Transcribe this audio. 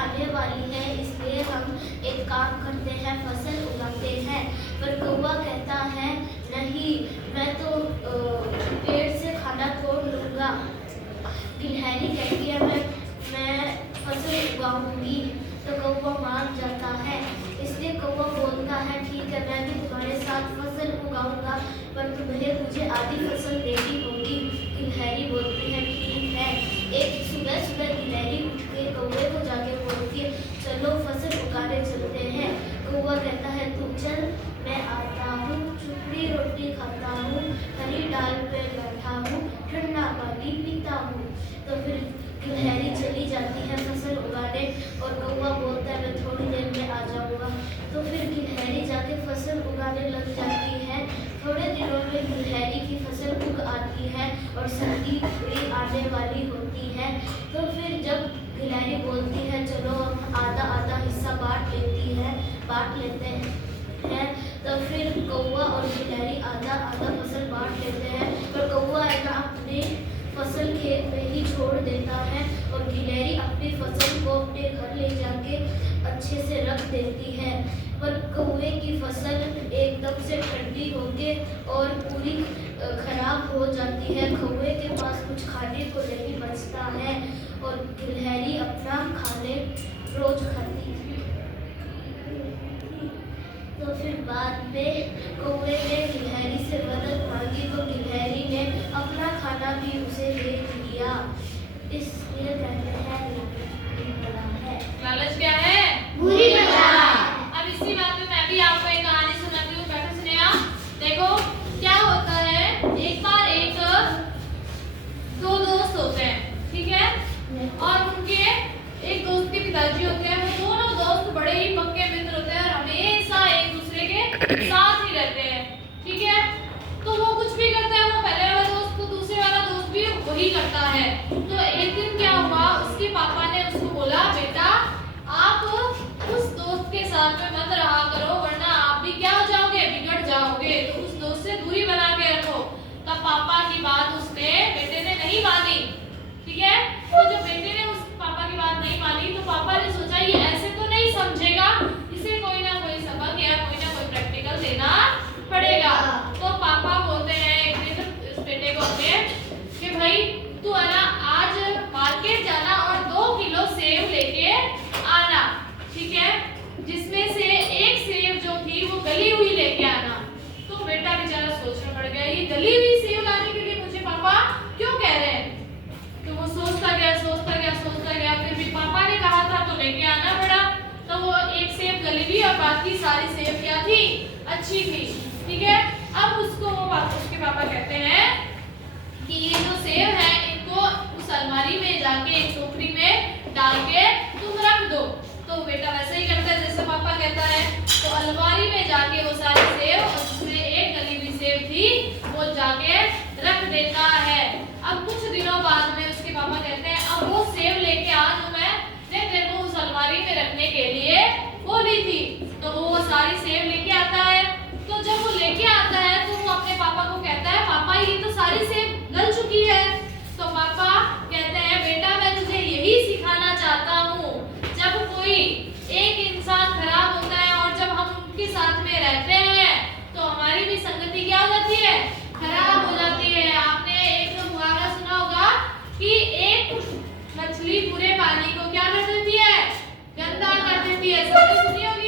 आने वाली है, इसलिए हम एक काम करते हैं, फसल उगाते हैं। पर कौवा कहता है नहीं, मैं तो पेड़ से खाना तोड़ लूँगा। गिलहरी कहती है मैं फसल उगाऊंगी। तो कौवा मान जाता है। इसलिए कौवा बोलता है ठीक है, मैं भी तुम्हारे साथ फसल उगाऊंगा, पर तुम्हें मुझे आधी फसल देनी होगी। गिलहरी बोलती है ठीक है। एक सुबह सुबह गिलहरी उठ के कौवे को जाके बोलती है चलो फसल उगाने चलते हैं। कौवा कहता है तू चल, मैं आता हूँ, चुपड़ी रोटी खाता हूँ, हरी डाल पे बैठा हूँ, ठंडा पानी पीता हूँ। तो फिर गिलहरी चली जाती है फसल उगाने और कौवा बोलता है मैं थोड़ी देर में आ जाऊंगा। तो फिर गिलहरी जाके फसल उगाने लग जाती है। थोड़े दिनों में गिलहरी की फसल उग आती है और सर्दी भी आने वाली होती है। तो फिर जब गिलहरी बोलती है चलो हम आधा आधा हिस्सा बांट लेते हैं, तो फिर कौवा और गिलहरी आधा आधा फसल बांट लेते हैं। पर कौवा है ना अपनी फसल खेत में ही छोड़ देता है और गिलहरी अपनी फसल को अपने घर ले जाके अच्छे से रख देती है। पर कौवे की फसल एकदम से ठंडी होके और पूरी खराब हो जाती है। कौवे के पास कुछ खाने को नहीं बचता है और गिलहरी अपना खाने रोज खाती है। तो फिर बाद में कौवे ने गिलहरी से मदद मांगी, तो गिलहरी ने अपना खाना भी उसे दे दिया। इसलिए कहते हैं बुरी बला है। लालच क्या है? बुरी बला। अब इसी बात में मैं भी आपको एक कहानी सुनाती हूँ। बैठो सुनिए आप। देखो क्या होता है, एक बार दो दोस्त होते हैं, ठीक है, और उनके एक दोस्त के पिताजी होते हैं। वो दोनों दोस्त बड़े ही पक्के मित्र होते हैं और हमेशा एक दूसरे के साथ ही रहते हैं, ठीक है। तो वो कुछ भी करता है, वो पहले वाला दोस्त तो दूसरे वाला दोस्त भी वही करता है। तो एक दिन क्या हुआ, उसके पापा ने उसको बोला बेटा आप उस दोस्त के साथ में मत रहा करो, वरना आप भी क्या हो जाओगे, बिगड़ जाओगे। तो उस दोस्त से दूरी बना के रखो। तब पापा की बात उसने बेटे ने नहीं मानी, ठीक है। तो जब बेटे ने उस पापा की बात नहीं मानी तो पापा ने सोचा ये ऐसे तो नहीं समझेगा, इसे कोई ना कोई सबक या कोई ना कोई प्रैक्टिकल देना पड़ेगा। तो पापा बोलते हैं एक दिन उस बेटे को अपने कि भाई तू है ना आज मार्केट जाना और 2 किलो सेब लेके आना, ठीक है, जिसमें से एक सेब जो थी वो गली हुई लेके आना। तो बेटा बेचारा सोचने पड़ गया ये गली हुई सेब लाने के लिए मुझे पापा क्यों कह रहे हैं। तो वो सोचता गया, फिर भी पापा ने कहा था तो लेके आना पड़ा। तो वो एक सेब गली हुई और बाकी सारी सेब क्या थी, अच्छी थी, ठीक है। अब उसको उसके पापा कहते हैं कि ये जो सेब है इनको उस अलमारी में जाके एक टोकरी में डाल के तुम रख दो। तो बेटा वैसे ही करता है जैसे पापा कहता है। तो अलमारी में जाके वो सारे सेब और जिसमें एक गली हुई सेब थी वो जाके रख देता है। अब कुछ दिनों बाद में उसके पापा कहते हैं अब वो सेब लेके आ जो मैंने तेरे को उस अलमारी में रखने के लिए बोली थी। तो वो सारी सेब लेके आता है। तो जब वो लेके आता है तो वो अपने पापा को कहता है पापा ये तो सारी सेब गल चुकी है। तो पापा कहते हैं बेटा मैं तुझे यही सिखाना चाहता हूँ, जब कोई एक इंसान खराब होता है और जब हम उनके साथ में रहते हैं तो हमारी भी संगति क्या हो जाती है, खराब हो जाती है। आपने एक मुहावरा सुना होगा कि एक मछली पूरे पानी को क्या कर देती है, गंदा कर देती है। सबने सुनी होगी